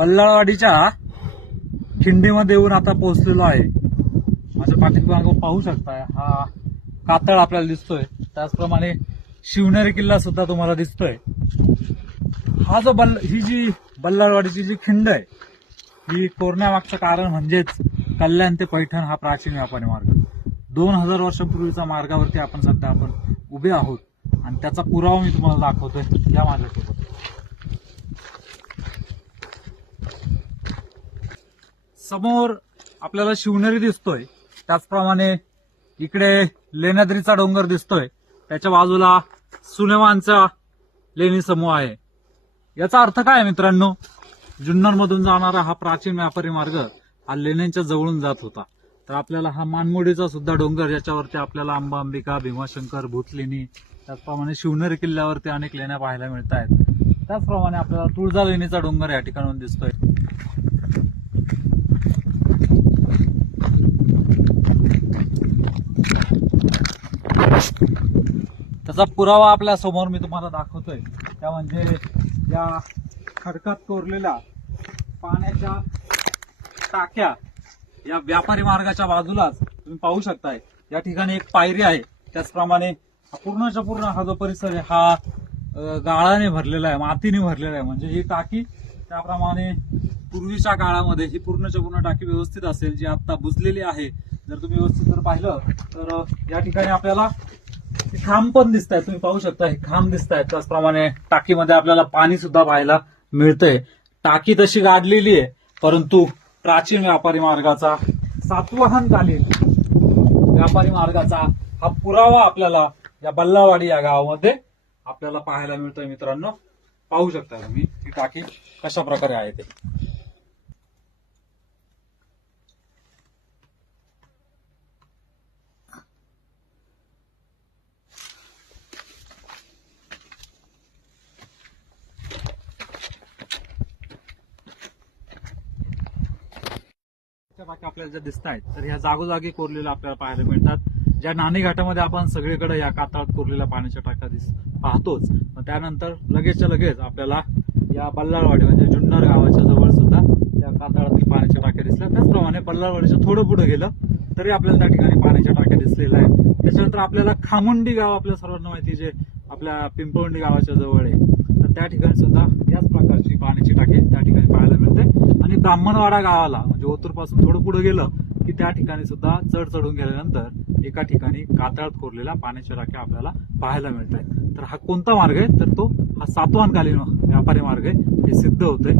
बल्लाळवाडीच्या खिंडीमध्ये येऊन आता पोहोचलेलो आहे. माझ्या पाठीमागं पाहू शकताय हा कातळ आपल्याला दिसतोय. त्याचप्रमाणे शिवनेरी किल्ला सुद्धा तुम्हाला दिसतोय. हा जो बल्ल ही जी बल्लाळवाडीची जी खिंड आहे ही कोरण्यामागचं कारण म्हणजेच कल्याण ते पैठण हा प्राचीन व्यापारी मार्ग. दोन हजार वर्षापूर्वीचा मार्गावरती आपण सध्या आपण उभे आहोत आणि त्याचा पुरावा मी तुम्हाला दाखवतोय या माझ्यासोबत. समोर आपल्याला शिवनेरी दिसतोय. त्याचप्रमाणे इकडे लेण्याद्रीचा डोंगर दिसतोय. त्याच्या बाजूला सुनेवांचा लेणी समूह आहे. याचा अर्थ काय आहे मित्रांनो? जुन्नर मधून जाणारा हा प्राचीन व्यापारी मार्ग हा लेण्यांच्या जवळून जात होता. तर आपल्याला हा मानमोडीचा सुद्धा डोंगर याच्यावरती आपल्याला आंबा अंबिका भीमाशंकर भूतलेणी त्याचप्रमाणे शिवनेरी किल्ल्यावरती अनेक लेण्या पाहायला मिळत आहेत त्याचप्रमाणे आपल्याला तुळजा लेणीचा डोंगर या ठिकाणून दिसतोय. त्याचा पुरावा आपल्यासमोर मी तुम्हाला दाखवतोय. त्या म्हणजे या खडकात कोरलेल्या पाण्याच्या टाक्या या व्यापारी मार्गाच्या बाजूलाच तुम्ही पाहू शकताय. या ठिकाणी एक पायरी आहे. त्याचप्रमाणे हा पूर्णच्या पूर्ण हा जो परिसर आहे हा गाळाने भरलेला आहे मातीने भरलेला आहे. म्हणजे ही टाकी त्याप्रमाणे पूर्वीच्या काळामध्ये ही पूर्णच्या पूर्ण टाकी व्यवस्थित असेल जी आता बुजलेली आहे. जर तुम्ही व्यवस्थित जर पाहिलं तर या ठिकाणी आपल्याला खांब पण दिसत आहेत तुम्ही पाहू शकता हे खांब दिसत आहेत त्याचप्रमाणे टाकीमध्ये आपल्याला पाणी सुद्धा पाहायला मिळतंय. टाकी तशी गाडलेली आहे परंतु प्राचीन व्यापारी मार्गाचा सातवाहनकालीन व्यापारी मार्गाचा हा पुरावा आपल्याला या बल्लावाडी या गावामध्ये आपल्याला पाहायला मिळतोय मित्रांनो. पाहू शकता तुम्ही ही टाकी कशा प्रकारे आहे ते. टाक्या आपल्याला ज्या दिसत आहेत तर ह्या जागोजागी कोरलेल्या आपल्याला पाहायला मिळतात. ज्या नाणी घाटामध्ये आपण सगळीकडे या कातळात कोरलेल्या पाण्याच्या टाक्या दिस पाहतोच त्यानंतर लगेचच्या लगेच आपल्याला या बल्लारवाडी म्हणजे जुन्नर गावाच्या जवळ सुद्धा या कातळातील पाण्याच्या टाक्या दिसल्या. त्याचप्रमाणे बल्लाळवाडीच्या थोडं पुढे गेलं तरी आपल्याला त्या ठिकाणी पाण्याच्या टाक्या दिसलेल्या आहेत. त्याच्यानंतर आपल्याला खामुंडी गाव आपल्या सर्वांना माहिती जे आपल्या पिंपळवंडी गावाच्या जवळ आहे. तर त्या ठिकाणी सुद्धा याच प्रकारची पाण्याची टाकी त्या ठिकाणी पाहायला मिळते. आणि ब्राह्मणवाडा गावाला म्हणजे ओतूरपासून थोडं पुढे गेलं की त्या ठिकाणी सुद्धा चढ चढून गेल्यानंतर एका ठिकाणी कातळात कोरलेल्या पाण्याच्या टाक्या आपल्याला पाहायला मिळत आहेत तर हा कोणता मार्ग आहे? तर तो हा सातवानकालीन व्यापारी मार्ग आहे. हे सिद्ध होते